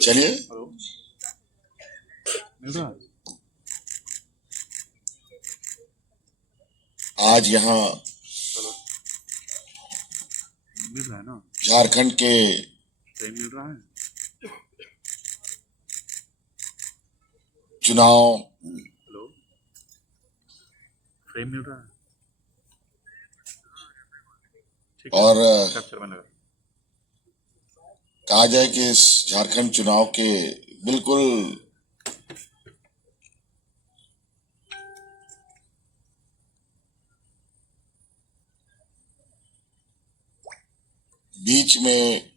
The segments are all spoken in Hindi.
चलिए। मिल रहा है? आज यहाँ मिल रहा है ना? झारखंड के सही मिल रहा है? चुनाव हेलो, फ्रेम मिल रहा है? ठीक है, और कैप्चर में लगा। कहा जाए कि इस झारखंड चुनाव के बिल्कुल बीच में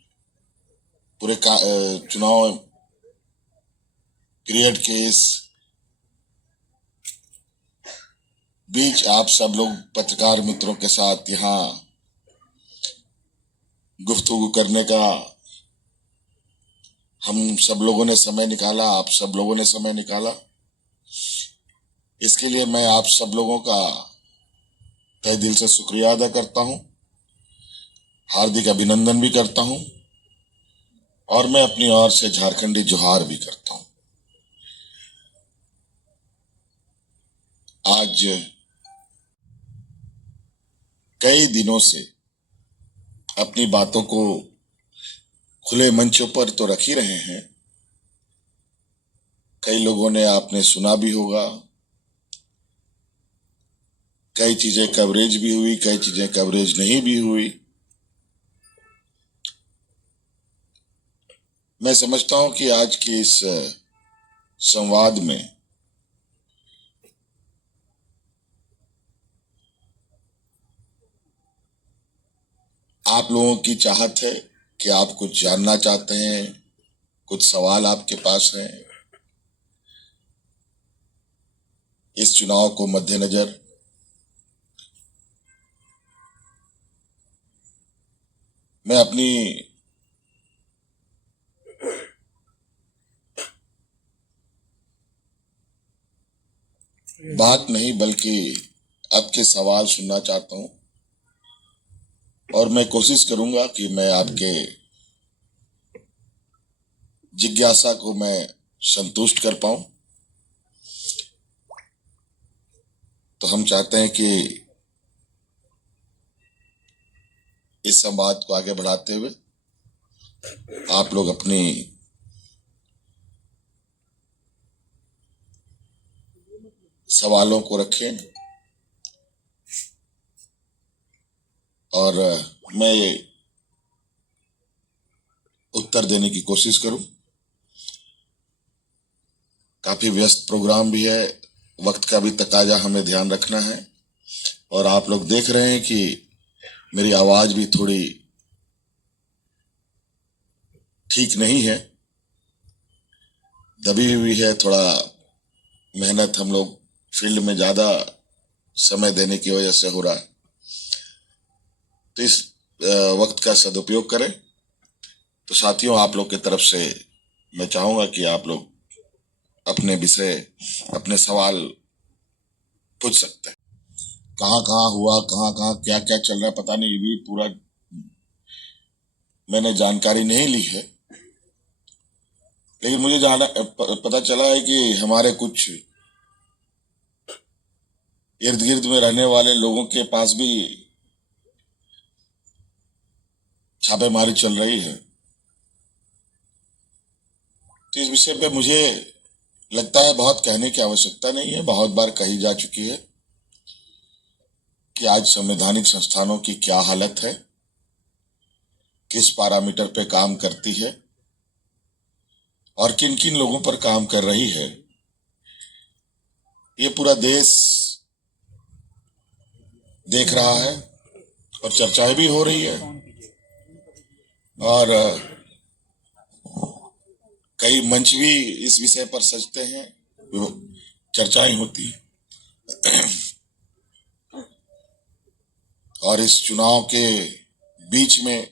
पूरे चुनाव पीरियड के इस बीच आप सब लोग पत्रकार मित्रों के साथ यहाँ गुफ्तगू करने का हम सब लोगों ने समय निकाला, आप सब लोगों ने समय निकाला। इसके लिए मैं आप सब लोगों का तहे दिल से शुक्रिया अदा करता हूं, हार्दिक अभिनंदन भी करता हूं और मैं अपनी ओर से झारखंडी जोहार भी करता हूं। आज कई दिनों से अपनी बातों को खुले मंचों पर तो रख ही रहे हैं। कई लोगों ने आपने सुना भी होगा, कई चीजें कवरेज भी हुई, कई चीजें कवरेज नहीं भी हुई। मैं समझता हूं कि आज के इस संवाद में आप लोगों की चाहत है कि आप कुछ जानना चाहते हैं, कुछ सवाल आपके पास हैं। इस चुनाव को मद्देनजर मैं अपनी बात नहीं बल्कि आपके सवाल सुनना चाहता हूं और मैं कोशिश करूंगा कि मैं आपके जिज्ञासा को मैं संतुष्ट कर पाऊं। तो हम चाहते हैं कि इस संवाद को आगे बढ़ाते हुए आप लोग अपनी सवालों को रखें और मैं उत्तर देने की कोशिश करूं। काफी व्यस्त प्रोग्राम भी है, वक्त का भी तकाजा हमें ध्यान रखना है और आप लोग देख रहे हैं कि मेरी आवाज भी थोड़ी ठीक नहीं है, दबी हुई है। थोड़ा मेहनत हम लोग फील्ड में ज्यादा समय देने की वजह से हो रहा है। तो इस वक्त का सदुपयोग करें। तो साथियों, आप लोग की तरफ से मैं चाहूंगा कि आप लोग अपने विषय, अपने सवाल पूछ सकते हैं। कहाँ कहाँ हुआ, कहाँ कहाँ क्या क्या चल रहा है पता नहीं, ये भी पूरा मैंने जानकारी नहीं ली है, लेकिन मुझे जाना पता चला है कि हमारे कुछ इर्द गिर्द में रहने वाले लोगों के पास भी छापेमारी चल रही है। तो इस विषय पे मुझे लगता है बहुत कहने की आवश्यकता नहीं है, बहुत बार कही जा चुकी है कि आज संवैधानिक संस्थानों की क्या हालत है, किस पैरामीटर पे काम करती है और किन किन लोगों पर काम कर रही है। ये पूरा देश देख रहा है और चर्चाएं भी हो रही है और कई मंच भी इस विषय पर सजते हैं, चर्चाएं होती हैं। और इस चुनाव के बीच में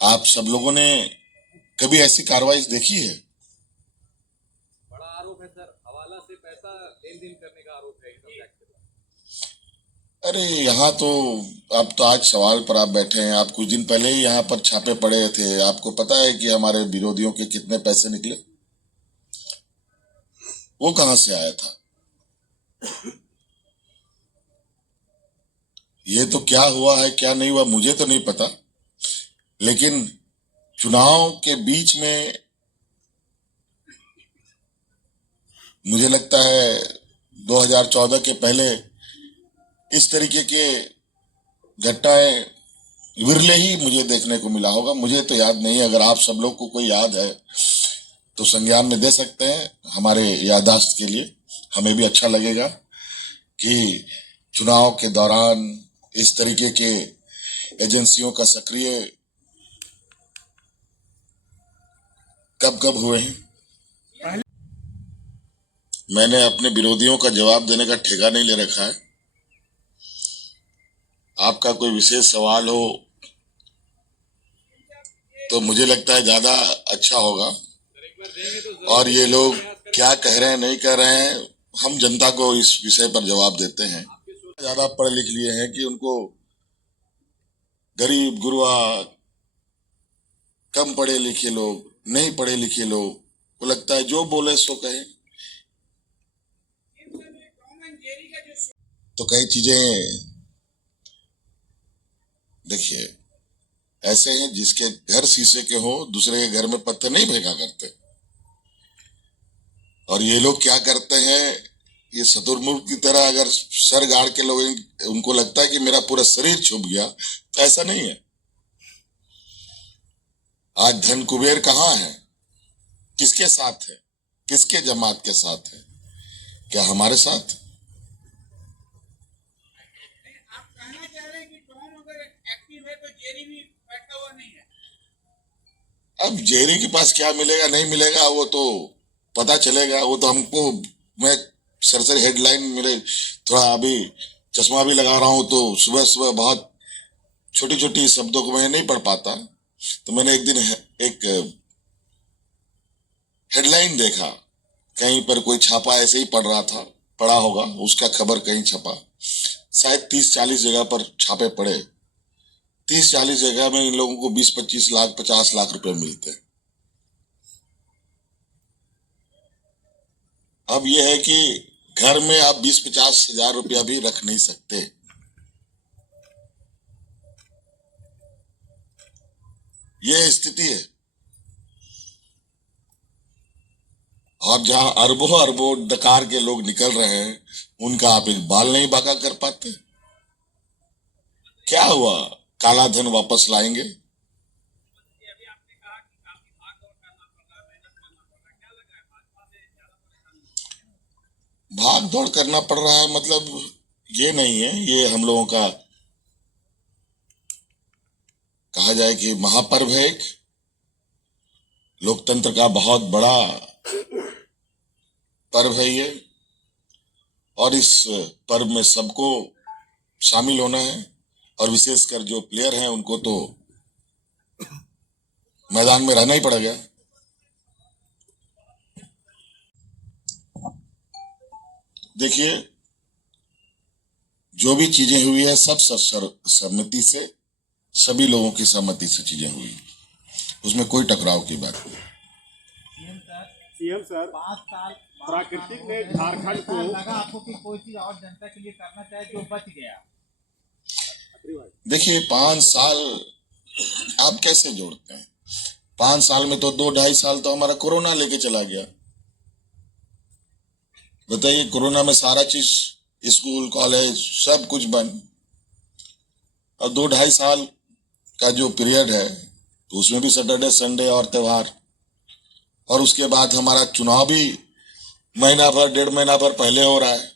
आप सब लोगों ने कभी ऐसी कार्रवाई देखी है? बड़ा आरोप है सर, हवाला से पैसा लेन देन करने का आरोप है इनकम टैक्स के अरे यहाँ तो अब तो आज सवाल पर आप बैठे हैं। आप कुछ दिन पहले ही यहाँ पर छापे पड़े थे। आपको पता है कि हमारे विरोधियों के कितने पैसे निकले? वो कहाँ से आया था? ये तो क्या हुआ है क्या नहीं हुआ मुझे तो नहीं पता, लेकिन चुनाव के बीच में मुझे लगता है 2014 के पहले इस तरीके के घटनाएं विरले ही मुझे देखने को मिला होगा। मुझे तो याद नहीं। अगर आप सब लोग को कोई याद है तो संज्ञान में दे सकते हैं। हमारे याददाश्त के लिए हमें भी अच्छा लगेगा कि चुनाव के दौरान इस तरीके के एजेंसियों का सक्रिय कब कब हुए हैं। मैंने अपने विरोधियों का जवाब देने का ठेका नहीं ले रखा है। आपका कोई विशेष सवाल हो तो मुझे लगता है ज्यादा अच्छा होगा। और ये लोग क्या कह रहे हैं नहीं कह रहे हैं, हम जनता को इस विषय पर जवाब देते हैं। ज्यादा पढ़ लिख लिए हैं कि उनको गरीब गुरबा, कम पढ़े लिखे लोग, नहीं पढ़े लिखे लोग को लगता है जो बोले सो कहे। तो कई चीजें देखिए ऐसे हैं जिसके घर शीशे के हो दूसरे के घर में पत्थर नहीं फेंका करते। और ये लोग क्या करते हैं, ये शतुरमुर्ग की तरह अगर सर गाड़ के लोग उनको लगता है कि मेरा पूरा शरीर छुप गया, तो ऐसा नहीं है। आज धन कुबेर कहाँ है, किसके साथ है, किसके जमात के साथ है? क्या हमारे साथ? आप कहना चाह रहे हैं कि टॉम अगर एक्टिव है तो जेरी भी बैठा हुआ नहीं है? अब जेरी के पास क्या मिलेगा नहीं मिलेगा वो तो पता चलेगा। वो तो हमको, मैं सरसरी हेडलाइन मिले, थोड़ा अभी चश्मा भी लगा रहा हूं तो सुबह सुबह बहुत छोटी छोटी शब्दों को मैं नहीं पढ़ पाता। तो मैंने एक दिन एक हेडलाइन देखा, कहीं पर कोई छापा ऐसे ही पड़ा होगा, उसका खबर कहीं छपा, शायद 30-40 जगह पर छापे पड़े। 30-40 जगह में इन लोगों को 20-25 लाख 50 लाख रुपए मिलते हैं। अब यह है कि घर में आप 20-50 हजार रुपया भी रख नहीं सकते। यह स्थिति है। और जहां अरबों अरबों डकार के लोग निकल रहे हैं, उनका आप एक बाल नहीं बाका कर पाते। क्या हुआ? काला धन वापस लाएंगे? अभी आपने कहा कि काफी भाग दौड़ करना पड़ रहा है, मेहनत करना पड़ रहा है, क्या लग रहा है भाजपा से ज्यादा परेशानी? भाग दौड़ करना पड़ रहा है मतलब ये नहीं है। ये हम लोगों का कहा जाए कि महापर्व है, एक लोकतंत्र का बहुत बड़ा पर्व है ये। और इस पर्व में सबको शामिल होना है, और विशेषकर जो प्लेयर हैं उनको तो मैदान में रहना ही पड़ेगा। देखिए, जो भी चीजें हुई है सब सहमति से, सभी लोगों की सहमति से चीजें हुई, उसमें कोई टकराव की बात नहीं। सीएम सर 5 साल प्राकृतिक ने झारखंड को लगा आपको कि कोई चीज और जनता के लिए करना चाहे जो बच गया? देखिए 5 साल आप कैसे जोड़ते हैं? 5 साल में तो 2-2.5 साल तो हमारा कोरोना लेके चला गया। बताइए, कोरोना में सारा चीज, स्कूल कॉलेज सब कुछ बंद। और 2-2.5 साल का जो पीरियड है तो उसमें भी सैटरडे संडे और त्योहार। और उसके बाद हमारा चुनाव भी महीना भर 1.5 महीना भर पहले हो रहा है।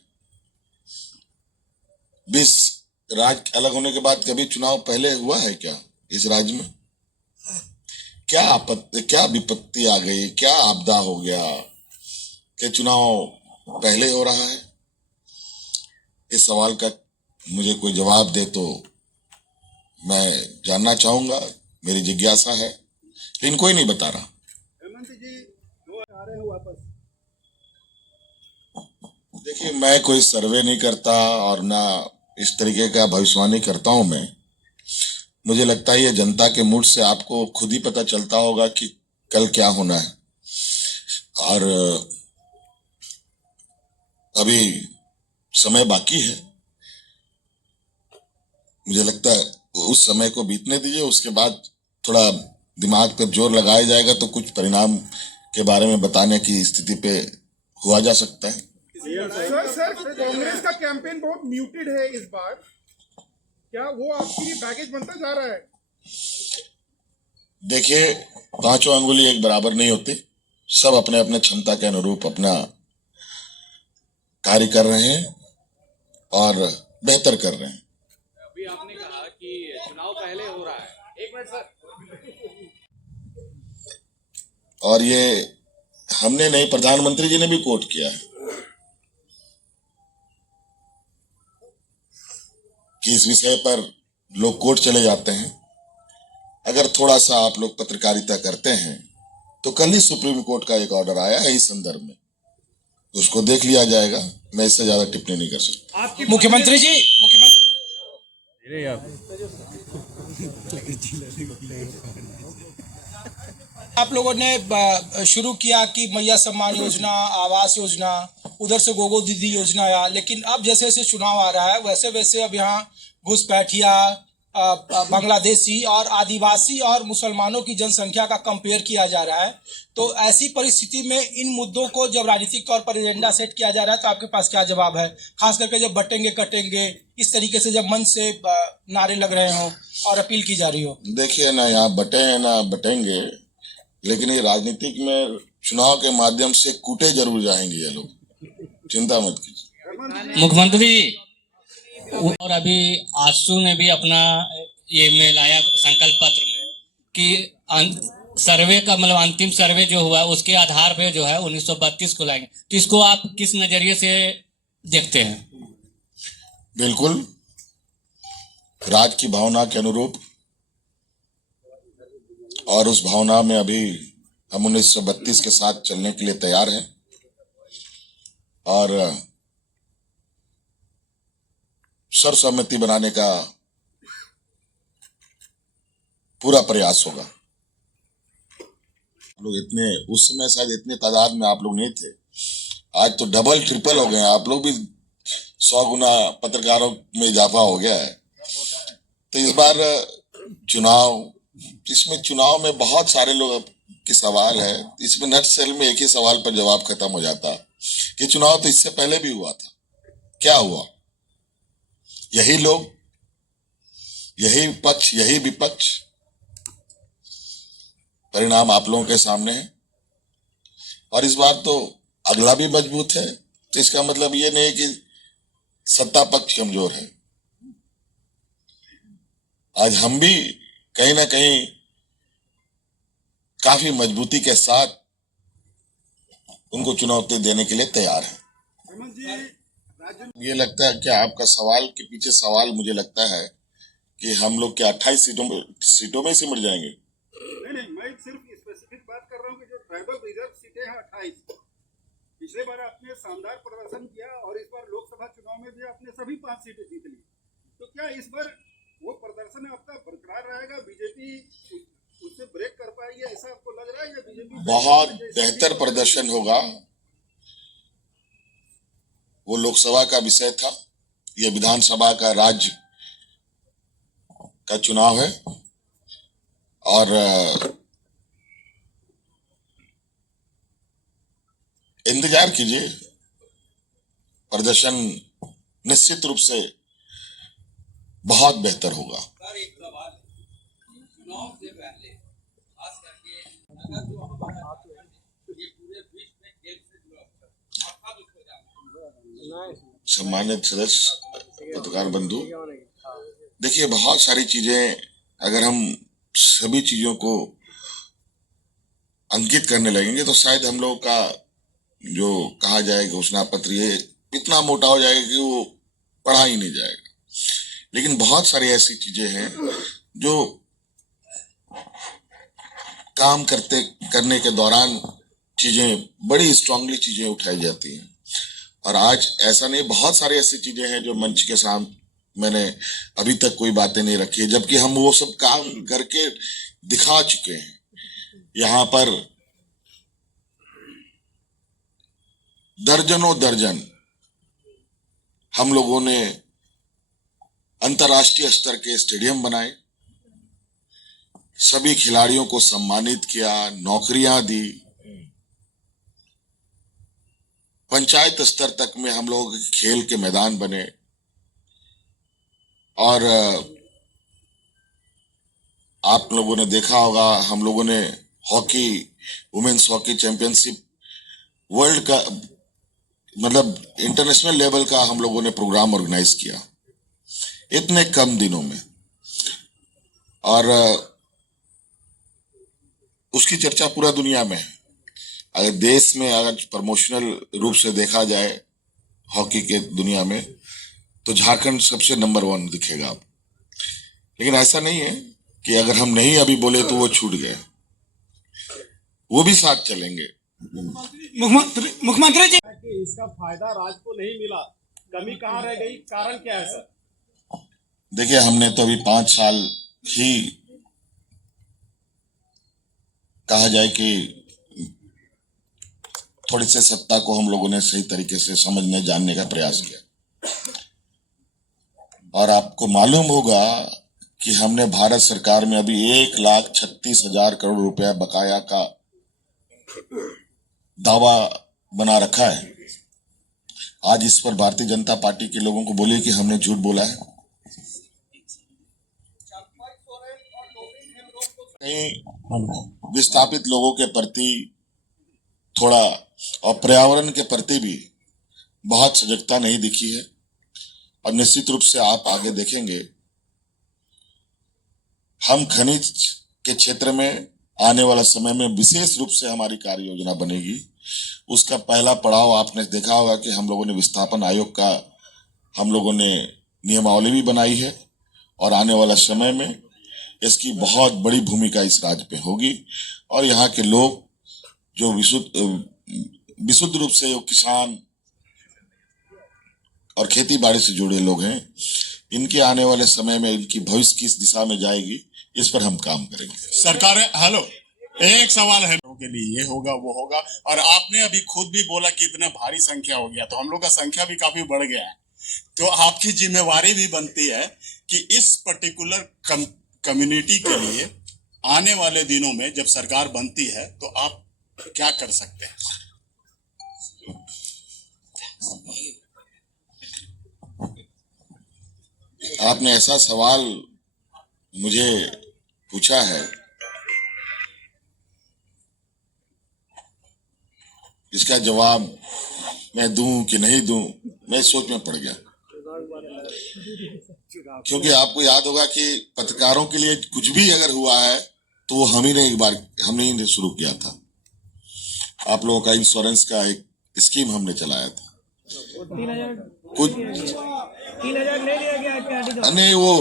20 राज्य अलग होने के बाद कभी चुनाव पहले हुआ है क्या इस राज्य में? क्या विपत्ति आ गई, क्या आपदा हो गया कि चुनाव पहले हो रहा है? इस सवाल का मुझे कोई जवाब दे तो मैं जानना चाहूंगा, मेरी जिज्ञासा है, लेकिन कोई नहीं बता रहा। हेमंत जी वो आ रहे हैं वापस। देखिए, मैं कोई सर्वे नहीं करता और ना इस तरीके का भविष्यवाणी करता हूं मैं, मुझे लगता है ये जनता के मूड से आपको खुद ही पता चलता होगा कि कल क्या होना है। और अभी समय बाकी है, मुझे लगता है उस समय को बीतने दीजिए, उसके बाद थोड़ा दिमाग पर जोर लगाया जाएगा तो कुछ परिणाम के बारे में बताने की स्थिति पे हुआ जा सकता है। सर कांग्रेस का कैंपेन बहुत म्यूटेड है इस बार, क्या वो आपके लिए बैगेज बनता जा रहा है? देखिए, पांचों अंगुली एक बराबर नहीं होती, सब अपने अपने क्षमता के अनुरूप अपना कार्य कर रहे हैं और बेहतर कर रहे हैं। अभी आपने कहा कि चुनाव पहले हो रहा है, एक मिनट सर। और ये हमने नहीं, प्रधानमंत्री जी ने भी कोट किया है कि इस विषय पर लोग कोर्ट चले जाते हैं। अगर थोड़ा सा आप लोग पत्रकारिता करते हैं तो कल ही सुप्रीम कोर्ट का एक ऑर्डर आया है इस संदर्भ में, उसको देख लिया जाएगा। मैं इससे ज्यादा टिप्पणी नहीं कर सकता। मुख्यमंत्री जी, आप लोगों ने शुरू किया कि मैया सम्मान योजना, आवास योजना, उधर से गोगो दीदी योजना आया, लेकिन अब जैसे जैसे चुनाव आ रहा है वैसे वैसे अब यहाँ घुसपैठिया, बांग्लादेशी और आदिवासी और मुसलमानों की जनसंख्या का कंपेयर किया जा रहा है। तो ऐसी परिस्थिति में इन मुद्दों को जब राजनीतिक तौर पर एजेंडा सेट किया जा रहा है तो आपके पास क्या जवाब है, खास करके जब बटेंगे कटेंगे इस तरीके से जब मंच से नारे लग रहे हों और अपील की जा रही हो? देखिए ना, यहाँ बटे हैं ना बटेंगे, लेकिन ये राजनीतिक में चुनाव के माध्यम से कूटे जरूर जाएंगे ये लोग, चिंता मत कीजिए। मुख्यमंत्री और अभी आशु ने भी अपना ये में लाया संकल्प पत्र में कि सर्वे का मतलब अंतिम सर्वे जो हुआ उसके आधार पे जो है 1932 को लाएंगे, तो इसको आप किस नजरिए से देखते हैं? बिल्कुल राज की भावना के अनुरूप, और उस भावना में अभी हम 1932 के साथ चलने के लिए तैयार हैं और सर्वसम्मति बनाने का पूरा प्रयास होगा। लोग इतने, उस समय शायद इतने तादाद में आप लोग नहीं थे, आज तो डबल ट्रिपल हो गए, आप लोग भी 100 गुना पत्रकारों में इजाफा हो गया है। तो इस बार चुनाव, इसमें चुनाव में बहुत सारे लोग के सवाल है, इसमें नट सेल में एक ही सवाल पर जवाब खत्म हो जाता कि चुनाव तो इससे पहले भी हुआ था, क्या हुआ? यही लोग, यही पक्ष, यही विपक्ष, परिणाम आप लोगों के सामने है। और इस बार तो अगला भी मजबूत है, तो इसका मतलब ये नहीं कि सत्ता पक्ष कमजोर है। आज हम भी कहीं ना कहीं काफी मजबूती के साथ उनको चुनौती देने के लिए तैयार है। ये लगता है कि आपका सवाल के पीछे सवाल मुझे लगता है कि हम लोग क्या 28 सीटों में सिमट जाएंगे? नहीं, मैं सिर्फ स्पेसिफिक बात कर रहा हूँ कि जो ट्राइबल रिजर्व सीटें हैं 28, पिछले बार आपने शानदार प्रदर्शन किया और इस बार लोकसभा चुनाव में भी आपने सभी 5 सीटें जीत ली, तो क्या इस बार वो प्रदर्शन आपका बरकरार रहेगा? बीजेपी उससे ब्रेक कर पाएगी, ऐसा आपको लग रहा है? या बीजेपी बहुत बेहतर प्रदर्शन होगा। वो लोकसभा का विषय था, ये विधानसभा का, राज्य का चुनाव है और इंतजार कीजिए, प्रदर्शन निश्चित रूप से बहुत बेहतर होगा। सर एक सवाल है, चुनाव से पहले खास करके अगर जो हमारा ये पूरे विश्व में खेल से जुड़ा हुआ है, आप कब इसको जानते हैं? सम्मानित सदस्य, पत्रकार बंधु, देखिए बहुत सारी चीजें, अगर हम सभी चीजों को अंकित करने लगेंगे तो शायद हम लोग का जो कहा जाए घोषणा पत्र ये इतना मोटा हो जाएगा कि वो पढ़ा ही नहीं जाएगा। लेकिन बहुत सारी ऐसी चीजें हैं जो काम करने के दौरान चीजें बड़ी स्ट्रांगली चीजें उठाई जाती हैं, और आज ऐसा नहीं, बहुत सारी ऐसी चीजें हैं जो मंच के मैंने अभी तक कोई बातें नहीं रखी, जबकि हम वो सब काम करके दिखा चुके हैं। यहाँ पर दर्जनों दर्जन हम लोगों ने अंतर्राष्ट्रीय स्तर के स्टेडियम बनाए, सभी खिलाड़ियों को सम्मानित किया, नौकरियां दी, पंचायत स्तर तक में हम लोग खेल के मैदान बने और आप लोगों ने देखा होगा हम लोगों ने hockey, women's hockey championship world का मतलब इंटरनेशनल लेवल का हम लोगों ने प्रोग्राम ऑर्गेनाइज किया इतने कम दिनों में, और उसकी चर्चा पूरा दुनिया में है। अगर देश में अगर प्रमोशनल रूप से देखा जाए हॉकी के दुनिया में तो झारखंड सबसे नंबर 1 दिखेगा अब। लेकिन ऐसा नहीं है कि अगर हम नहीं अभी बोले तो वो छूट गए, वो भी साथ चलेंगे। मुख्यमंत्री जी, कि इसका फायदा राज्य को नहीं मिला, कमी कहाँ रह गई, कारण क्या है सर? देखिए, हमने तो अभी 5 साल ही कहा जाए कि थोड़ी से सत्ता को हम लोगों ने सही तरीके से समझने जानने का प्रयास किया, और आपको मालूम होगा कि हमने भारत सरकार में अभी 1,36,000 करोड़ रुपया बकाया का दावा बना रखा है। आज इस पर भारतीय जनता पार्टी के लोगों को बोलिए कि हमने झूठ बोला है। कहीं विस्थापित लोगों के प्रति थोड़ा और पर्यावरण के प्रति भी बहुत सजगता नहीं दिखी है, और निश्चित रूप से आप आगे देखेंगे हम खनिज के क्षेत्र में आने वाला समय में विशेष रूप से हमारी कार्य योजना बनेगी। उसका पहला पड़ाव आपने देखा होगा कि हम लोगों ने विस्थापन आयोग का हम लोगों ने नियमावली भी बनाई है, और आने वाला समय में इसकी बहुत बड़ी भूमिका इस राज्य पे होगी। और यहाँ के लोग जो विशुद्ध रूप से किसान और खेती बाड़ी से जुड़े लोग हैं, इनके आने वाले समय में इनकी भविष्य किस दिशा में जाएगी, इस पर हम काम करेंगे। सरकार हेलो, एक सवाल है के लिए ये होगा वो होगा, और आपने अभी खुद भी बोला कि इतना भारी संख्या हो गया, तो हम लोग का संख्या भी काफी बढ़ गया है, तो आपकी जिम्मेवारी भी बनती है कि इस पर्टिकुलर कम्युनिटी के लिए आने वाले दिनों में जब सरकार बनती है तो आप क्या कर सकते हैं? आपने ऐसा सवाल मुझे पूछा है, इसका जवाब मैं दूं कि नहीं दूं, मैं सोच में पड़ गया। क्योंकि आपको याद होगा कि पत्रकारों के लिए कुछ भी अगर हुआ है तो वो हमने ही ने शुरू किया था। आप लोगों का इंश्योरेंस का एक स्कीम हमने चलाया था, कुछ 3,000 ले लिया गया, नहीं वो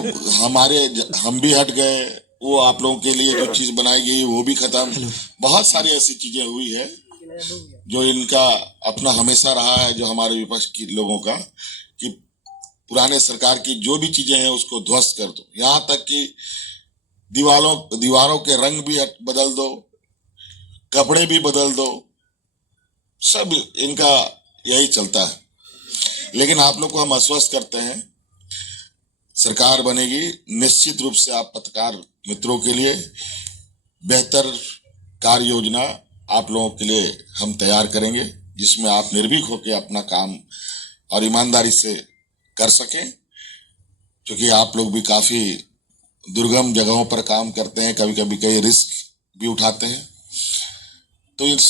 हम भी हट गए, वो आप लोगों के लिए जो चीज बनाई गई वो भी खत्म। बहुत सारी ऐसी चीजें हुई है जो इनका अपना हमेशा रहा है, जो हमारे विपक्ष के लोगों का, कि पुराने सरकार की जो भी चीजें हैं उसको ध्वस्त कर दो, यहाँ तक कि दीवारों के रंग भी बदल दो, कपड़े भी बदल दो, सब इनका यही चलता है। लेकिन आप लोग को हम आश्वस्त करते हैं, सरकार बनेगी, निश्चित रूप से आप पत्रकार मित्रों के लिए बेहतर कार्य योजना आप लोगों के लिए हम तैयार करेंगे, जिसमें आप निर्भीक होकर अपना काम और ईमानदारी से कर सकें। क्योंकि आप लोग भी काफी दुर्गम जगहों पर काम करते हैं, कभी कभी कई रिस्क भी उठाते हैं, तो इस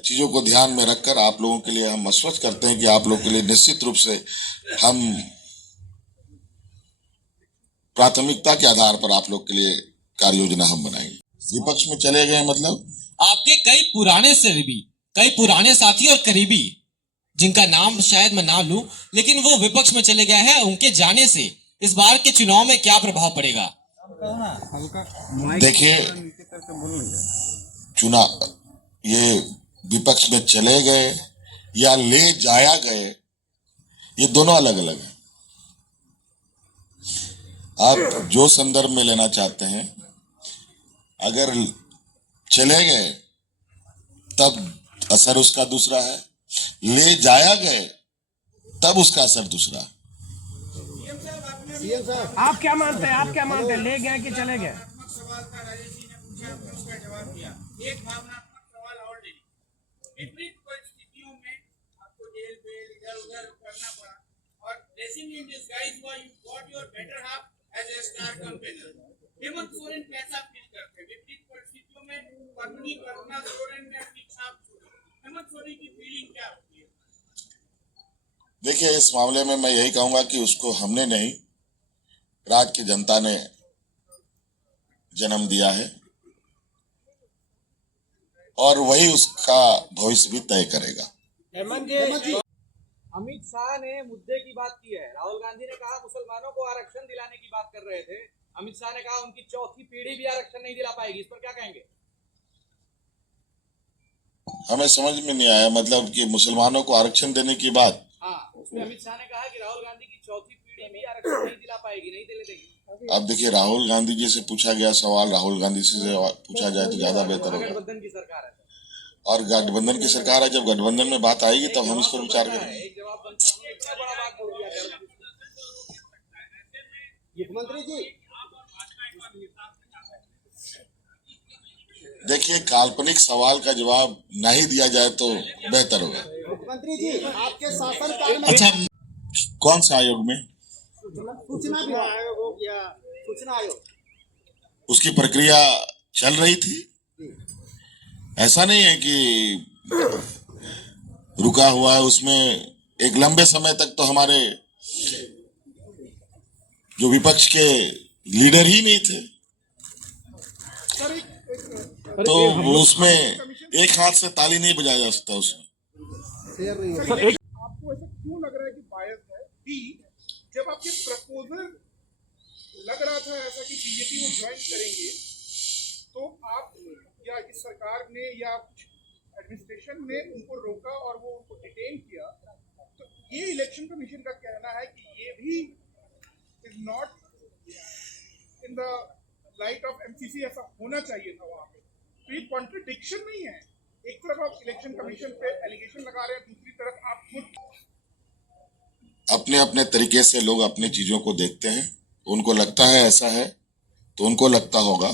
चीजों को ध्यान में रखकर आप लोगों के लिए हम आश्वस्त करते हैं कि आप लोगों के लिए निश्चित रूप से हम प्राथमिकता के आधार पर आप लोग के लिए कार्य योजना हम बनाएंगे। विपक्ष में चले गए मतलब आपके कई पुराने साथी और करीबी, जिनका नाम शायद मैं ना लूं, लेकिन वो विपक्ष में चले गए हैं, उनके जाने से इस बार के चुनाव में क्या प्रभाव पड़ेगा? देखिए, चुनाव ये विपक्ष में चले गए या ले जाया गए, ये दोनों अलग अलग है। आप जो संदर्भ में लेना चाहते हैं, अगर चले गए तब असर उसका दूसरा है, ले जाया गए तब उसका असर दूसरा है। आप क्या मानते हैं ले गए कि चले गए? एक भावनात्मक सवाल और ले लीजिए। विपरीत परिस्थितियों में आपको जेल बेल इधर उधर करना पड़ा और blessing in disguise हुआ, you got your better half as a star campaigner। Hemant Soren कैसा फील करते हैं विपरीत परिस्थितियों में? पत्नी करुणा सोरेन ने अपनी छाप छोड़ी, हेमंत सोरेन की फीलिंग क्या होती है? देखिए, इस मामले में मैं यही कहूंगा कि उसको हमने नहीं, राज्य की जनता ने जन्म दिया है और वही उसका भविष्य भी तय करेगा। अमित शाह ने मुद्दे की बात की है। राहुल गांधी ने कहा मुसलमानों को आरक्षण दिलाने की बात कर रहे थे। अमित शाह ने कहा उनकी चौथी पीढ़ी भी आरक्षण नहीं दिला पाएगी। इस पर क्या कहेंगे? हमें समझ में नहीं आया, मतलब कि मुसलमानों को आरक्षण देने की बात। हाँ, उसमें अमित शाह ने कहा कि राहुल गांधी की चौथी पीढ़ी भी आरक्षण नहीं दिला पाएगी, नहीं दिले देंगे। अब देखिए, राहुल गांधी जी से पूछा गया सवाल राहुल गांधी से पूछा जाए तो ज्यादा बेहतर होगा। गठबंधन की सरकार है और गठबंधन की सरकार है, जब गठबंधन में बात आएगी तब हम इस पर विचार करेंगे। एक जवाब बनता है, इतना बड़ा बात बोल दिया मुख्यमंत्री जी, देखिए, काल्पनिक सवाल का जवाब नहीं दिया जाए तो बेहतर होगा। मुख्यमंत्री जी, आपके शासनकाल में अच्छा, कौन सा आयोग में? सूचना आयोग हो गया, सूचना आयोग, उसकी प्रक्रिया चल रही थी। ऐसा नहीं है कि रुका हुआ है, उसमें एक लंबे समय तक तो हमारे जो विपक्ष के लीडर ही नहीं थे, तो उसमें एक हाथ से ताली नहीं बजाया जा सकता उसमें। आपको ऐसा क्यों लग रहा है कि बायस है? बी, जब आपके प्रपोजल लग रहा था ऐसा कि बीजेपी वो ज्वाइन करेंगे, तो आप या इस सरकार ने या एडमिनिस्ट्रेशन ने उनको रोका और वो उनको डिटेन किया, तो ये इलेक्शन कमीशन का कहना है कि ये भी is not in the light of MCC, ऐसा होना चाहिए था वहां पे। तो ये कॉन्ट्रडिक्शन नहीं है? एक तरफ आप इलेक्शन कमीशन पे एलिगेशन लगा रहे हैं, दूसरी तरफ आप खुद अपने अपने तरीके से लोग अपनी चीजों को देखते हैं। उनको लगता है ऐसा है तो उनको लगता होगा।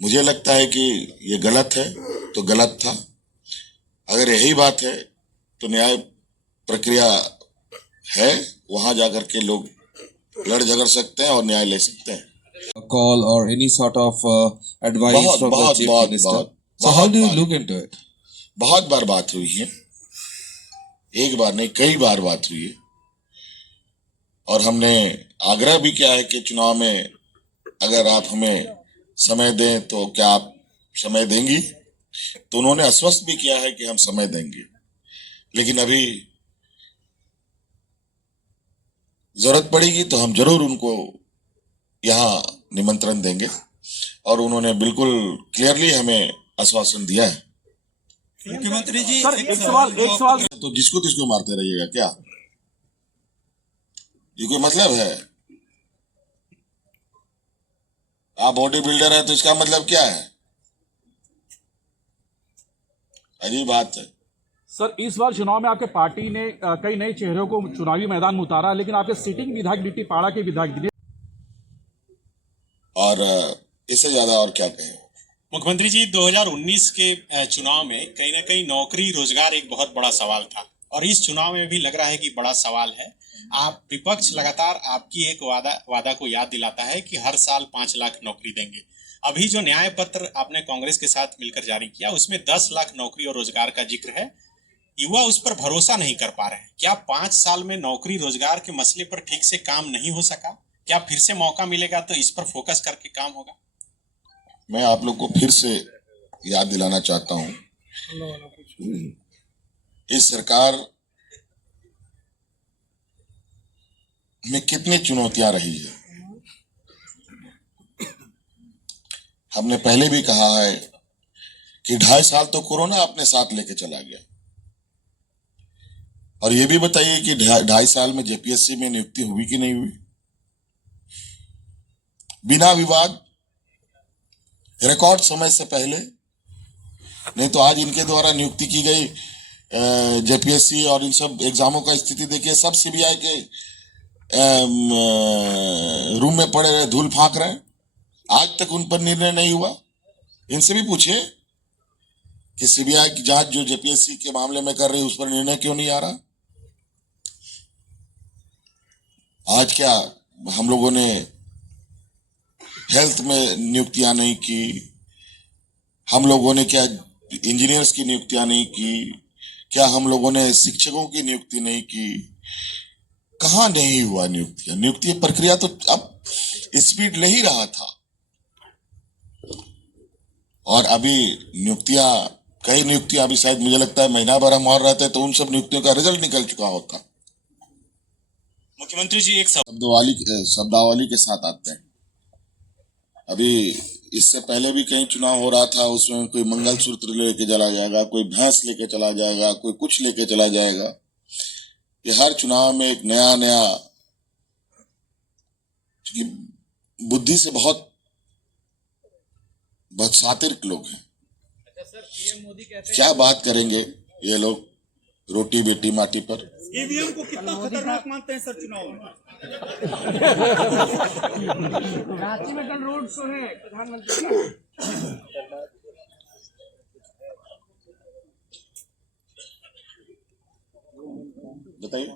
मुझे लगता है कि ये गलत है तो गलत था। अगर यही बात है तो न्याय प्रक्रिया है, वहां जाकर के लोग लड़ झगड़ सकते हैं और न्याय ले सकते हैं। Call or any sort of advice बहुत from the बहुत chief बहुत minister. बहुत So how do you बहुत look into it? बहुत बार बात हुई है, एक बार नहीं कई बार बात हुई है, और हमने आग्रह भी किया है कि चुनाव में अगर आप हमें समय दें तो क्या आप समय देंगी? तो उन्होंने आश्वस्त भी किया है कि हम समय देंगे, लेकिन अभी जरूरत पड़ेगी तो हम जरूर उनको यहाँ निमंत्रण देंगे, और उन्होंने बिल्कुल क्लियरली हमें आश्वासन दिया है। मुख्यमंत्री जी, एक सवाल तो जिसको तिसको मारते रहिएगा क्या? ये कोई मतलब है? आप बॉडी बिल्डर है तो इसका मतलब क्या है? अजीब बात है। सर, इस बार चुनाव में आपके पार्टी ने कई नए चेहरों को चुनावी मैदान में उतारा, लेकिन आपके सिटिंग विधायक लिट्टीपाड़ा के विधायक दिनेश, और इससे ज्यादा और क्या कहें? मुख्यमंत्री जी, 2019 के चुनाव में कहीं ना कहीं नौकरी रोजगार एक बहुत बड़ा सवाल था, और इस चुनाव में भी लग रहा है कि बड़ा सवाल है। आप विपक्ष लगातार आपकी एक वादा को याद दिलाता है कि हर साल 5 लाख नौकरी देंगे। अभी जो न्याय पत्र आपने कांग्रेस के साथ मिलकर जारी किया, उसमें 10 लाख नौकरी और रोजगार का जिक्र है। युवा उस पर भरोसा नहीं कर पा रहे हैं। क्या 5 साल में नौकरी रोजगार के मसले पर ठीक से काम नहीं हो सका? क्या फिर से मौका मिलेगा तो इस पर फोकस करके काम होगा? मैं आप लोग को फिर से याद दिलाना चाहता हूं, इस सरकार में कितनी चुनौतियां रही है। हमने पहले भी कहा है कि 2.5 साल तो कोरोना अपने साथ लेके चला गया, और ये भी बताइए कि 2.5 साल में जेपीएससी में नियुक्ति हुई कि नहीं हुई? बिना विवाद, रिकॉर्ड समय से पहले। नहीं तो आज इनके द्वारा नियुक्ति की गई जेपीएससी और इन सब एग्जामों का स्थिति देखिए, सब सीबीआई के रूम में पड़े रहे, धूल फांक रहे हैं। आज तक उन पर निर्णय नहीं हुआ। इनसे भी पूछिए कि सीबीआई की जांच जो जेपीएससी के मामले में कर रही है उस पर निर्णय क्यों नहीं आ रहा। आज क्या हम लोगों ने हेल्थ में नियुक्तियां नहीं की, हम लोगों ने क्या इंजीनियर्स की नियुक्तियां नहीं की, क्या हम लोगों ने शिक्षकों की नियुक्ति नहीं की, कहां नहीं हुआ नियुक्तियां। नियुक्ति प्रक्रिया तो अब स्पीड ले ही रहा था। और अभी नियुक्तियां, कई नियुक्तियां अभी शायद मुझे लगता है महीना भर हम और रहते तो उन सब नियुक्तियों का रिजल्ट निकल चुका होता। मुख्यमंत्री जी एक शब्दावली के साथ आते हैं। अभी इससे पहले भी कहीं चुनाव हो रहा था, उसमें कोई मंगलसूत्र लेके चला जाएगा, कोई भैंस लेके चला जाएगा, कोई कुछ लेके चला जाएगा। ये हर चुनाव में एक नया बुद्धि से बहुत शातिर लोग हैं। क्या बात करेंगे ये लोग रोटी बेटी माटी पर। ईवीएम को कितना खतरनाक मानते हैं सर चुनाव में? रांची में कल रोड शो है प्रधानमंत्री का। बताइए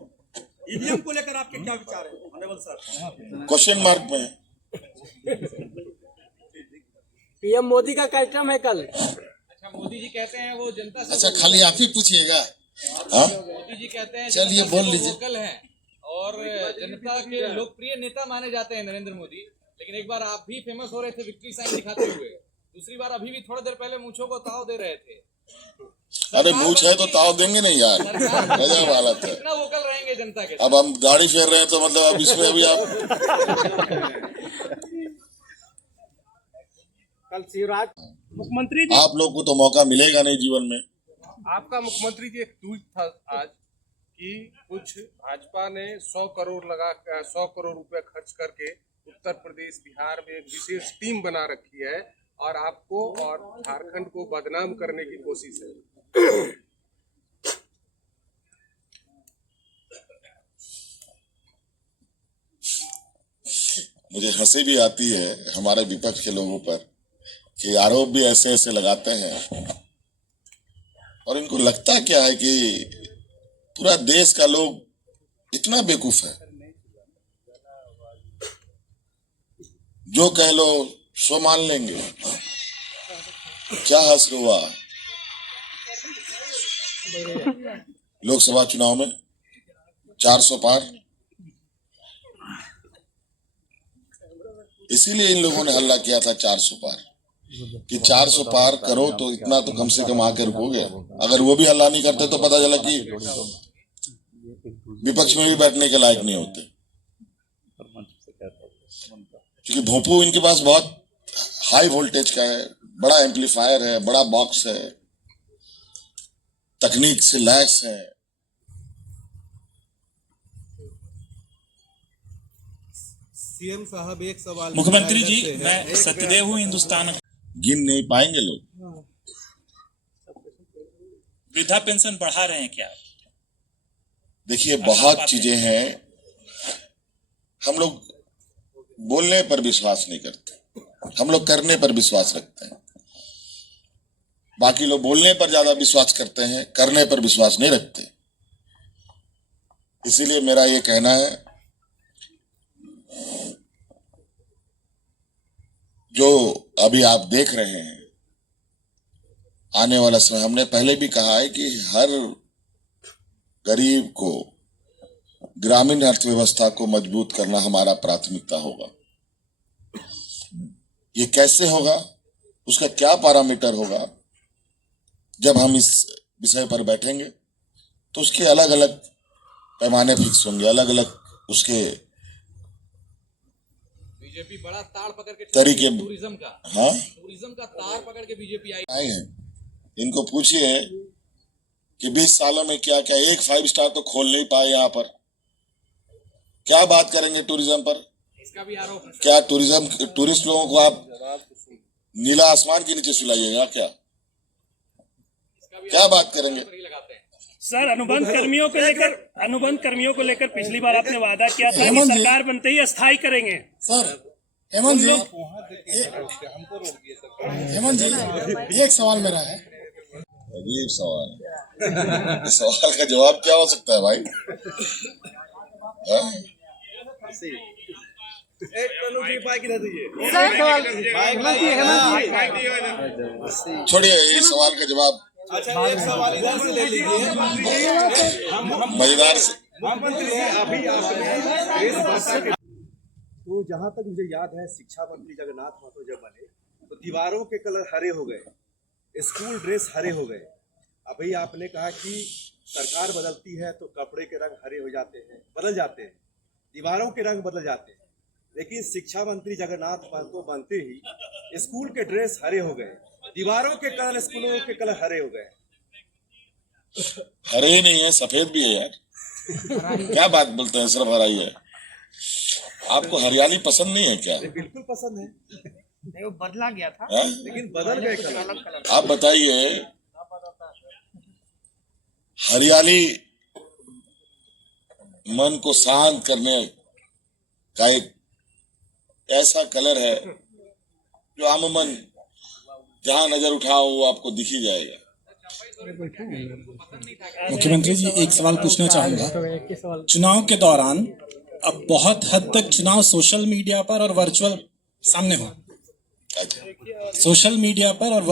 ईवीएम को लेकर आपके क्या विचार है ऑनरेबल सर? क्वेश्चन मार्क में है। पीएम मोदी का कार्यक्रम है कल। अच्छा, मोदी जी कहते हैं वो जनता से अच्छा, खाली आप ही पूछिएगा। हाँ, मोदी जी कहते हैं चलिए बोल लीजिए। वोकल है और जनता के लोकप्रिय नेता माने जाते हैं नरेंद्र मोदी। लेकिन एक बार आप भी फेमस हो रहे थे विक्ट्री साइन दिखाते हुए, दूसरी बार अभी भी थोड़ी देर पहले मूंछों को ताव दे रहे थे। अरे मूछ है तो ताव देंगे नहीं यार, गजब हालत है। कितना वोकल रहेंगे जनता के? अब हम गाड़ी फेर रहे हैं तो मतलब अब इसमें अभी आप कल शिवराज मुख्यमंत्री जी आप लोग को तो मौका मिलेगा नहीं जीवन में। आपका मुख्यमंत्री जी एक ट्वीट था आज कि कुछ भाजपा ने 100 करोड़ रुपए खर्च करके उत्तर प्रदेश बिहार में एक विशेष टीम बना रखी है और आपको और झारखंड को बदनाम करने की कोशिश है। मुझे हंसी भी आती है हमारे विपक्ष के लोगों पर कि आरोप भी ऐसे ऐसे लगाते हैं और इनको लगता क्या है कि पूरा देश का लोग इतना बेवकूफ है, जो कह लो सो मान लेंगे। क्या हश्र हुआ लोकसभा चुनाव में 400 पार, इसीलिए इन लोगों ने हल्ला किया था 400 पार कि 400 पार करो तो इतना तो कम से कम आके रुकोगे। अगर वो भी हल्ला नहीं करते तो पता चला कि विपक्ष में भी बैठने के लायक नहीं होते, क्योंकि भोंपू इनके पास बहुत हाई वोल्टेज का है, बड़ा एम्पलीफायर है, बड़ा बॉक्स है, तकनीक से लैस है। सीएम साहब एक सवाल मुख्यमंत्री जी, मैं सत्यदेव हूँ हिंदुस्तान। गिन नहीं पाएंगे लोग। वृद्धा पेंशन बढ़ा रहे हैं क्या? देखिए बहुत चीजें हैं, हम लोग बोलने पर विश्वास नहीं करते, हम लोग करने पर विश्वास रखते हैं। बाकी लोग बोलने पर ज्यादा विश्वास करते हैं, करने पर विश्वास नहीं रखते। इसीलिए मेरा ये कहना है, जो अभी आप देख रहे हैं आने वाला समय, हमने पहले भी कहा है कि हर गरीब को, ग्रामीण अर्थव्यवस्था को मजबूत करना हमारा प्राथमिकता होगा। ये कैसे होगा, उसका क्या पैरामीटर होगा, जब हम इस विषय पर बैठेंगे तो उसके अलग अलग पैमाने फिक्स होंगे, अलग अलग उसके बीजेपी बड़ा ताड़ पकड़ के तरीके। टूरिज्म का, हाँ, टूरिज्म का ताड़ पकड़ के बीजेपी आए हैं। इनको पूछिए कि 20 सालों में क्या क्या, एक 5 स्टार तो खोल नहीं पाए यहाँ पर। क्या बात करेंगे टूरिज्म पर? क्या टूरिस्ट लोगों को आप नीला आसमान के नीचे सुलाइएगा क्या? क्या बात करेंगे? सर, अनुबंध कर्मियों को लेकर पिछली बार आपने वादा किया था कि सरकार बनते ही अस्थायी करेंगे। सर हेमंत जी एक सवाल मेरा है। अजीब सवाल। इस सवाल का जवाब क्या हो सकता है भाई? हाँ? छोड़िए इस सवाल का जवाब मजेदार से। तो जहाँ तक मुझे याद है, शिक्षा मंत्री जगन्नाथ महतो जब बने तो दीवारों के कलर हरे हो गए, स्कूल ड्रेस हरे हो गए। अभी आपने कहा कि सरकार बदलती है तो कपड़े के रंग हरे हो जाते हैं, बदल जाते हैं, दीवारों के रंग बदल जाते हैं, लेकिन शिक्षा मंत्री जगन्नाथ महतो बनते ही स्कूल के ड्रेस हरे हो गए, दीवारों के कलर स्कूलों के कलर हरे हो गए। हरे ही नहीं है, सफेद भी है यार। क्या बात बोलते हैं, सिर्फ हरा ही है। आपको हरियाली पसंद नहीं है क्या? बिल्कुल पसंद है, नहीं वो बदला गया था है? लेकिन बदल गए कलर। आप बताइए, हरियाली मन को शांत करने का एक ऐसा कलर है जो आमूमन जहां नजर उठाओ वो आपको दिख ही जाएगा। मुख्यमंत्री जी, एक सवाल पूछना चाहूंगा। चुनाव के दौरान अब बहुत हद तक चुनाव सोशल मीडिया पर और वर्चुअल सामने हो, सोशल मीडिया पर और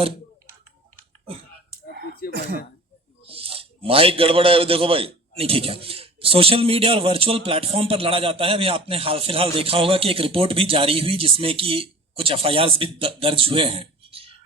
माइक गड़बड़ है, देखो भाई। नहीं, ठीक है, सोशल मीडिया और वर्चुअल प्लेटफॉर्म पर लड़ा जाता है। अभी आपने हाल फिलहाल देखा होगा कि एक रिपोर्ट भी जारी हुई जिसमें कि कुछ एफआईआर भी दर्ज हुए हैं,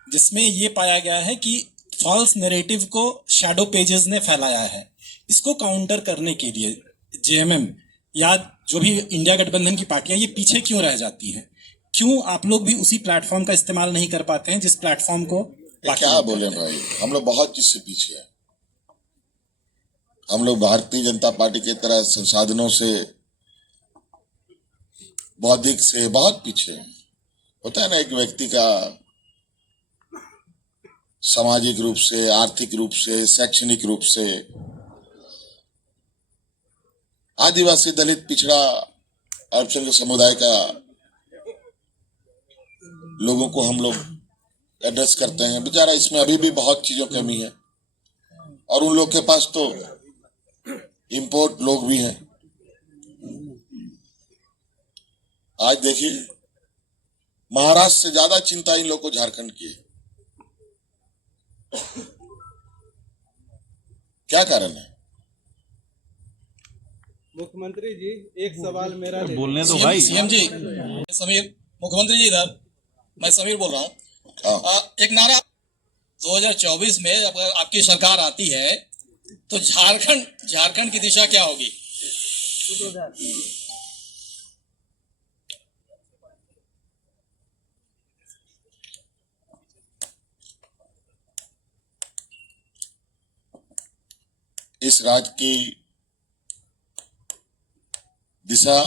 जिसमें ये पाया गया है कि फॉल्स नैरेटिव को शैडो पेजेस ने फैलाया है। इसको काउंटर करने के लिए जेएमएम या जो भी इंडिया गठबंधन की पार्टियां ये पीछे क्यों रह जाती हैं? क्यों आप लोग भी उसी प्लेटफॉर्म का इस्तेमाल नहीं कर पाते हैं जिस प्लेटफॉर्म को क्या बोले भाई, हम लोग बहुत चीज से पीछे हैं। हम लोग भारतीय जनता पार्टी की तरह संसाधनों से, बौद्धिक से बहुत पीछे हैं। होता है ना, एक व्यक्ति का सामाजिक रूप से, आर्थिक रूप से, शैक्षणिक रूप से, आदिवासी, दलित, पिछड़ा, अल्पसंख्यक समुदाय का लोगों को हम लोग एड्रेस करते हैं। बेचारा इसमें अभी भी बहुत चीजों की कमी है, और उन लोग के पास तो इंपोर्ट लोग भी हैं। आज देखिए, महाराष्ट्र से ज्यादा चिंता इन लोग को झारखंड की है। क्या कारण है? मुख्यमंत्री जी, एक सवाल मेरा बोलने दो भाई। सीएम जी, समीर, मुख्यमंत्री जी इधर, मैं समीर बोल रहा हूँ। एक नारा 2024 में अगर आपकी सरकार आती है तो झारखंड की दिशा क्या होगी? इस राज्य की दिशा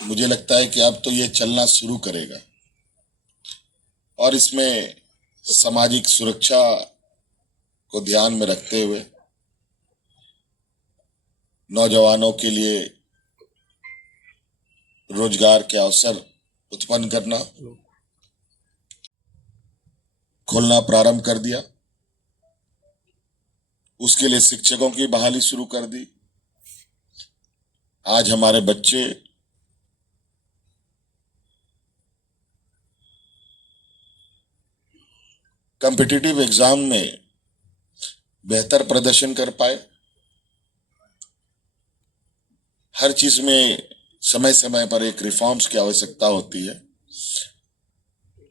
मुझे लगता है कि अब तो ये चलना शुरू करेगा, और इसमें सामाजिक सुरक्षा को ध्यान में रखते हुए नौजवानों के लिए रोजगार के अवसर उत्पन्न करना, खोलना प्रारंभ कर दिया। उसके लिए शिक्षकों की बहाली शुरू कर दी। आज हमारे बच्चे कॉम्पिटिटिव एग्जाम में बेहतर प्रदर्शन कर पाए। हर चीज में समय समय पर एक रिफॉर्म्स की आवश्यकता होती है,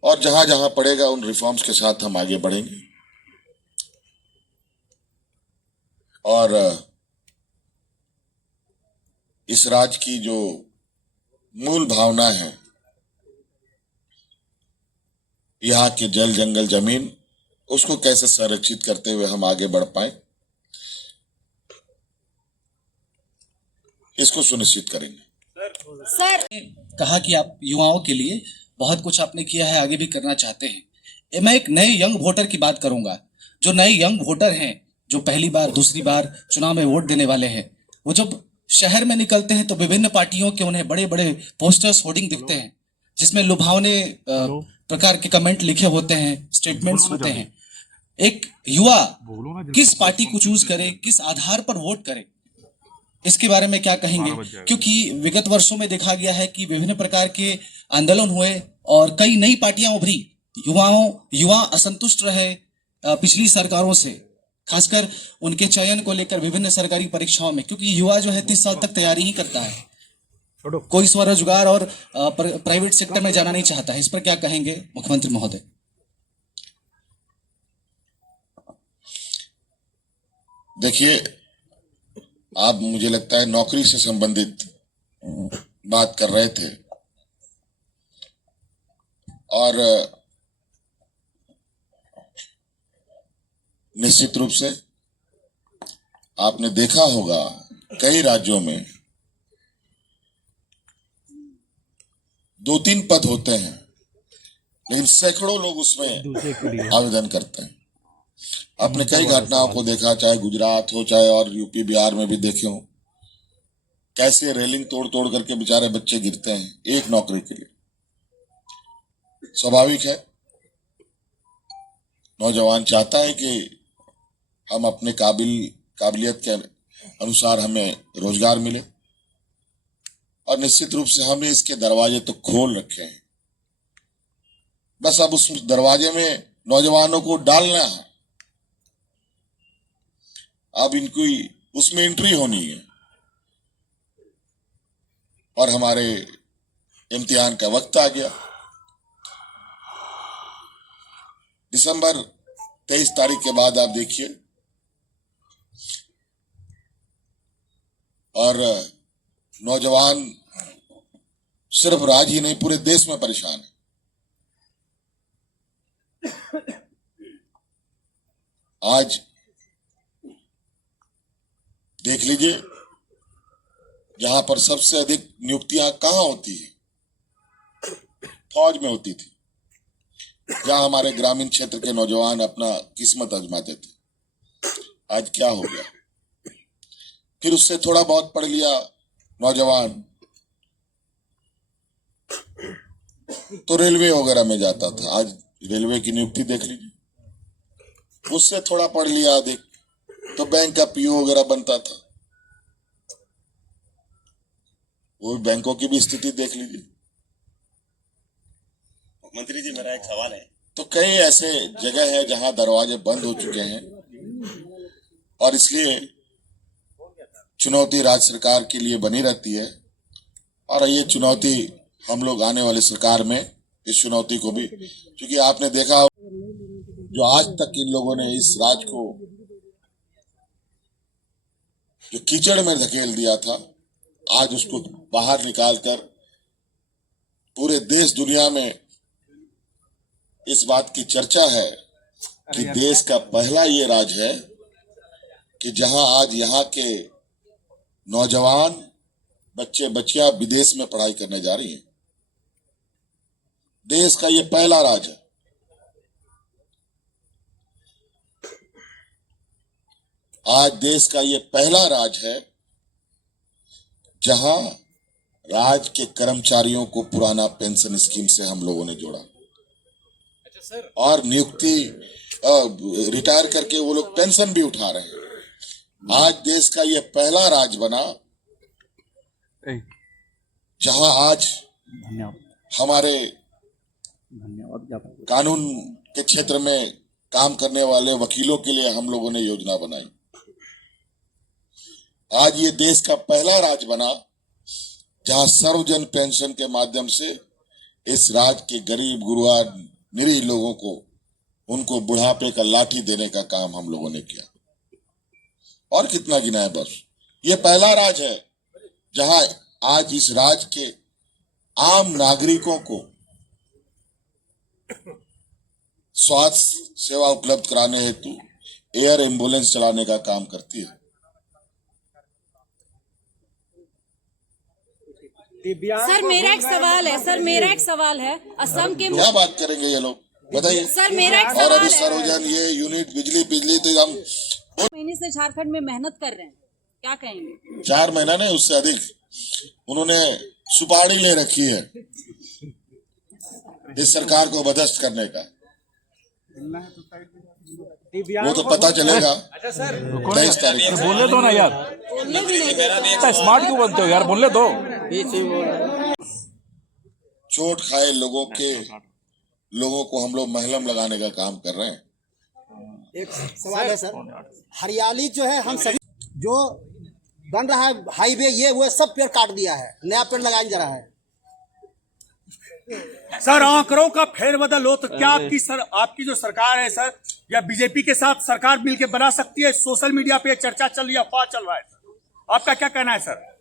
और जहां जहां पड़ेगा उन रिफॉर्म्स के साथ हम आगे बढ़ेंगे। और इस राज्य की जो मूल भावना है, यहाँ के जल, जंगल, जमीन, उसको कैसे संरक्षित करते हुए हम आगे बढ़ पाए। इसको सुनिश्चित करेंगे। कहा कि आप युवाओं के लिए बहुत कुछ आपने किया है, आगे भी करना चाहते हैं। मैं एक नए यंग वोटर की बात करूंगा। जो नए यंग वोटर हैं, जो पहली बार दूसरी बार चुनाव में वोट देने वाले हैं, वो जब शहर में निकलते हैं तो विभिन्न पार्टियों के उन्हें बड़े बड़े पोस्टर्स, होर्डिंग दिखते हैं, जिसमें लुभावने प्रकार के कमेंट लिखे होते हैं, स्टेटमेंट्स होते हैं। एक युवा किस पार्टी को चूज करे, किस आधार पर वोट करे, इसके बारे में क्या कहेंगे? क्योंकि विगत वर्षों में देखा गया है कि विभिन्न प्रकार के आंदोलन हुए और कई नई पार्टियां उभरी। युवा असंतुष्ट रहे पिछली सरकारों से, खासकर उनके चयन को लेकर विभिन्न सरकारी परीक्षाओं में, क्योंकि युवा जो है 30 साल तक तैयारी ही करता है, कोई स्वरोजगार और प्राइवेट सेक्टर में जाना नहीं चाहता है। इस पर क्या कहेंगे मुख्यमंत्री महोदय? देखिए, आप मुझे लगता है नौकरी से संबंधित बात कर रहे थे और निश्चित रूप से आपने देखा होगा कई राज्यों में 2-3 पद होते हैं, लेकिन सैकड़ों लोग उसमें आवेदन करते हैं। आपने कई घटनाओं को देखा, चाहे गुजरात हो, चाहे और यूपी बिहार में भी देखे हो, कैसे रेलिंग तोड़ तोड़ करके बेचारे बच्चे गिरते हैं एक नौकरी के लिए। स्वाभाविक है, नौजवान चाहता है कि हम अपने काबिलियत के अनुसार हमें रोजगार मिले, और निश्चित रूप से हमने इसके दरवाजे तो खोल रखे हैं। बस अब उस दरवाजे में नौजवानों को डालना है, अब इनको उसमें एंट्री होनी है और हमारे इम्तिहान का वक्त आ गया। दिसंबर 23 तारीख के बाद आप देखिए, और नौजवान सिर्फ राज्य ही नहीं पूरे देश में परेशान है। आज देख लीजिए, जहां पर सबसे अधिक नियुक्तियां कहां होती है, फौज में होती थी, जहां हमारे ग्रामीण क्षेत्र के नौजवान अपना किस्मत आजमाते थे। आज क्या हो गया? फिर उससे थोड़ा बहुत पढ़ लिया नौजवान तो रेलवे वगैरह में जाता था। आज रेलवे की नियुक्ति देख लीजिए। उससे थोड़ा पढ़ लिया तो बैंक का पीओ वगैरह बनता था। वो बैंकों की भी स्थिति देख लीजिए। मुख्यमंत्री जी, मेरा एक सवाल है। तो कई ऐसे जगह है जहां दरवाजे बंद हो चुके हैं, और इसलिए चुनौती राज्य सरकार के लिए बनी रहती है। और ये चुनौती हम लोग आने वाली सरकार में इस चुनौती को भी, क्योंकि आपने देखा जो आज तक इन लोगों ने इस राज्य को जो कीचड़ में धकेल दिया था, आज उसको बाहर निकालकर पूरे देश दुनिया में इस बात की चर्चा है कि देश का पहला ये राज्य है कि जहां आज यहाँ के नौजवान बच्चे बच्चियां विदेश में पढ़ाई करने जा रही हैं। देश का ये पहला राज्य है। आज देश का ये पहला राज्य है जहां राज्य के कर्मचारियों को पुराना पेंशन स्कीम से हम लोगों ने जोड़ा, और नियुक्ति रिटायर करके वो लोग पेंशन भी उठा रहे हैं। आज देश का ये पहला राज्य बना जहां आज हमारे कानून के क्षेत्र में काम करने वाले वकीलों के लिए हम लोगों ने योजना बनाई। आज ये देश का पहला राज्य बना जहां सर्वजन पेंशन के माध्यम से इस राज्य के गरीब गुरुआ निरीह लोगों को उनको बुढ़ापे का लाठी देने का काम हम लोगों ने किया। और कितना गिना है, बस ये पहला राज्य है जहां आज इस राज्य के आम नागरिकों को स्वास्थ्य सेवा उपलब्ध कराने हेतु एयर एम्बुलेंस चलाने का काम करती है। सर मेरा एक सवाल है असम के क्या बात करेंगे ये लोग, बताइए। सर मेरा एक और सवाल अभी है सरोजन ये यूनिट बिजली तो हम महीने से झारखंड में मेहनत कर रहे हैं, क्या कहेंगे? 4 महीना नहीं उससे अधिक उन्होंने सुपारी ले रखी है इस सरकार को बदस्त करने का। वो तो पता चलेगा 23 तारीख को। बोलने दो ना यार, स्मार्ट क्यों बनते हो यार, बोलने दो। चोट खाए लोगों को हम लोग महलम लगाने का काम कर रहे हैं। एक सवाल है सर, हरियाली जो है हम सभी जो बन रहा है हाईवे ये वो सब पेड़ काट दिया है, नया पेड़ लगाया जा रहा है। सर आंकड़ों का फेरबदल हो तो क्या आपकी जो सरकार है सर या बीजेपी के साथ सरकार मिलकर बना सकती है? सोशल मीडिया पे चर्चा चल रही है, अफवाह चल रहा है, आपका क्या कहना है सर?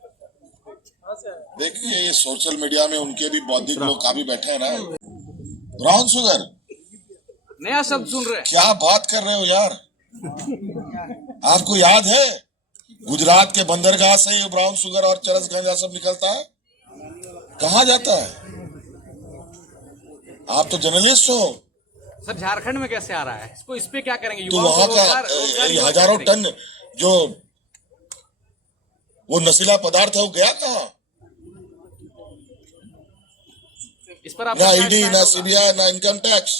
देखिए ये सोशल मीडिया में उनके भी बौद्धिक लोग काफी बैठे हैं ना। ब्राउन शुगर नया शब्द सुन रहे हैं, क्या बात कर रहे हो यार? आपको याद है गुजरात के बंदरगाह से ये ब्राउन शुगर और चरस गांजा सब निकलता है, कहाँ जाता है? आप तो जर्नलिस्ट हो। सर झारखंड में कैसे आ रहा है, इसको इस पे क्या करेंगे? तो वहां का हजारों टन जो वो नशीला पदार्थ है वो गया कहाँ? इस पर आप ना ईडी ना सीबीआई ना इनकम टैक्स,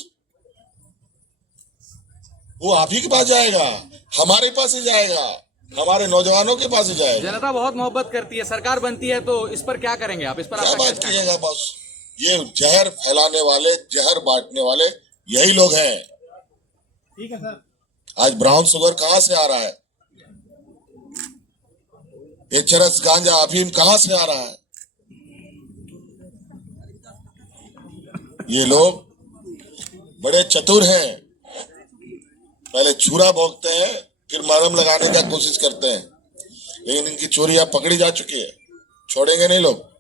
वो आप ही के पास जाएगा, हमारे पास ही जाएगा, हमारे नौजवानों के पास ही जाएगा। जनता बहुत मोहब्बत करती है, सरकार बनती है तो इस पर क्या करेंगे आप? इस पर क्या बात कीजिएगा? बस ये जहर फैलाने वाले, जहर बांटने वाले यही लोग हैं। ठीक है सर। आज ब्राउन शुगर कहां से आ रहा है? ये चरस गांजा अफीम कहां से आ रहा है? ये लोग बड़े चतुर हैं, पहले छुरा भोंकते हैं फिर मरहम लगाने का कोशिश करते हैं, लेकिन इनकी चोरी अब पकड़ी जा चुकी है, छोड़ेंगे नहीं लोग।